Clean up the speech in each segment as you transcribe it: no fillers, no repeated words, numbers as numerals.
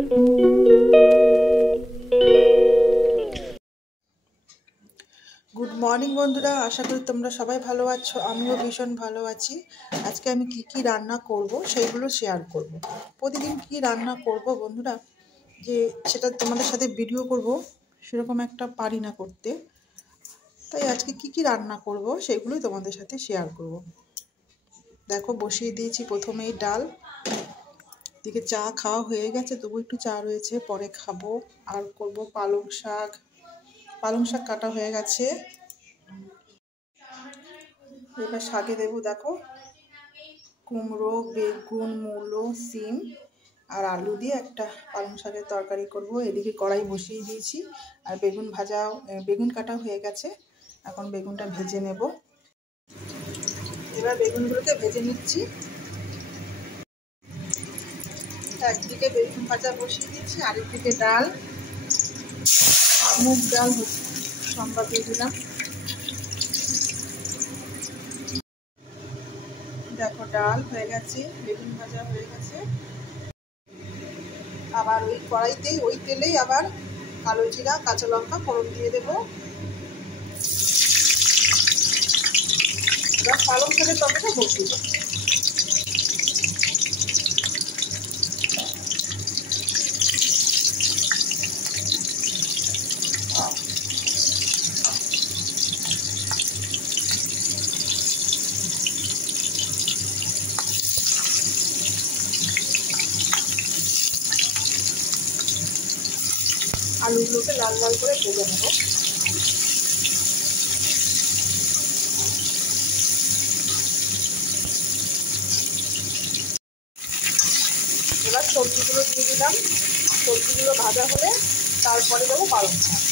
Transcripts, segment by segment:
Good morning বন্ধুরা, আশা করি তোমরা সবাই ভালো আছো। আমিও ভীষণ ভালো আছি। আজকে আমি কি রান্না করব সেইগুলো শেয়ার করব। প্রতিদিন কি রান্না করব বন্ধুরা, যে সেটা তোমাদের সাথে ভিডিও করব সেরকম একটা পারি না করতে। তাই আজকে কি রান্না করব সেগুলোই তোমাদের সাথে শেয়ার করব। দেখো, বসিয়ে দিয়েছি প্রথমেই ডাল। দিকে চা খাওয়া হয়ে গেছে, তবু একটু চা রয়েছে, পরে খাবো। আর করব পালং শাক। পালং শাক কাটা হয়ে গেছে, এবার শাকে দেবো। দেখো, কুমড়ো, বেগুন, মূলো, সিম আর আলু দিয়ে একটা পালং শাকের তরকারি করব। এদিকে কড়াই বসিয়ে দিয়েছি, আর বেগুন কাটা হয়ে গেছে। এখন বেগুনটা ভেজে নেব। এবার বেগুনগুলোকে ভেজে নিচ্ছি। একদিকে বেগুন ভাজা বসিয়ে দিচ্ছি, আরেকদিকে ডাল, মুগ ডাল সম্বাদ দিয়ে দিলাম। দেখো, ডাল হয়ে গেছে, বেগুন ভাজা হয়ে গেছে। আবার ওই কড়াইতেই, ওই তেলেই আবার কালো জিরা, কাঁচা লঙ্কা ফোড়ন দিয়ে দেবো। এবার পালং শাকের তরকারিটা বসিয়ে দেবো। আলুগুলোকে লাল লাল করে ভেজে নেব। এবার সবজিগুলো দিয়ে দিলাম। সবজিগুলো ভাজা হলে তারপরে দেবো পালং শাক।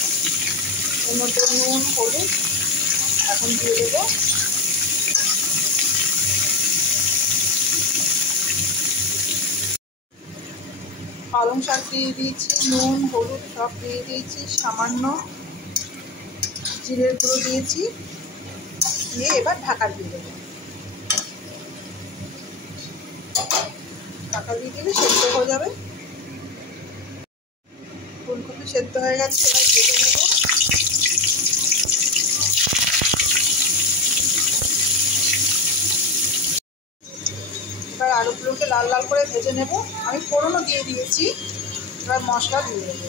এর মধ্যে নুন, হলুদ এখন দিয়ে দেবো। পালং শাক দিয়ে দিয়েছি, নুন, হলুদ সব দিয়ে দিয়েছি, সামান্য জিরের গুঁড়ো দিয়েছি, দিয়ে এবার ঢাকা দিয়ে দেবো। ঢাকা দিয়ে দিলে সেদ্ধ হয়ে যাবে। ফুলকপি সেদ্ধ হয়ে গেছে, এবার ভেজে নেব। এবার আলুগুলোকে লাল লাল করে ভেজে নেব। আমি ফোড়নও দিয়ে দিয়েছি, এবার মশলা দিয়ে দেবো।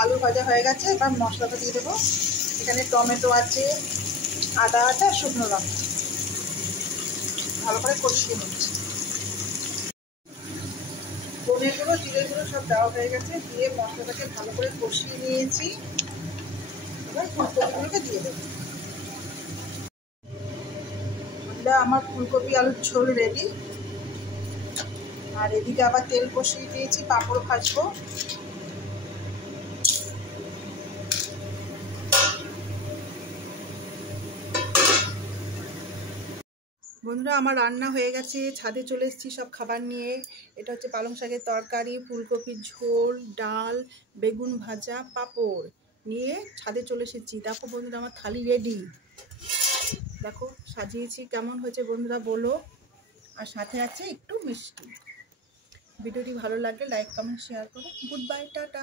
আলু ভাজা হয়ে গেছে, এবার মশলাটা দিয়ে দেবো। এখানে টমেটো আছে, আদা আছে আর শুকনো লঙ্কা, ভালো করে কষিয়ে নিচ্ছি। ধনের গুঁড়ো, জিরের গুঁড়ো সব দেওয়া হয়ে গেছে, দিয়ে মশলাটাকে ভালো করে কষিয়ে নিয়েছি। এবার ফুলকপিগুলোকে দিয়ে দেবো। আমার ফুলকপি আলুর ঝোল রেডি। আর এদিকে আবার তেল কষিয়ে দিয়েছি, পাঁপড় ভাজবো। বন্ধুরা, আমার রান্না হয়ে গেছে, ছাদে চলে এসেছি সব খাবার নিয়ে। এটা হচ্ছে পালং শাকের তরকারি, ফুলকপির ঝোল, ডাল, বেগুন ভাজা, পাঁপড় নিয়ে ছাদে চলে এসেছি। দেখো বন্ধুরা, আমার থালি রেডি। দেখো সাজিয়েছি, কেমন হয়েছে বন্ধুরা বলো। আর সাথে আছে একটু মিষ্টি। ভিডিওটি ভালো লাগলে লাইক, কমেন্ট, শেয়ার করো। Good bye, tata.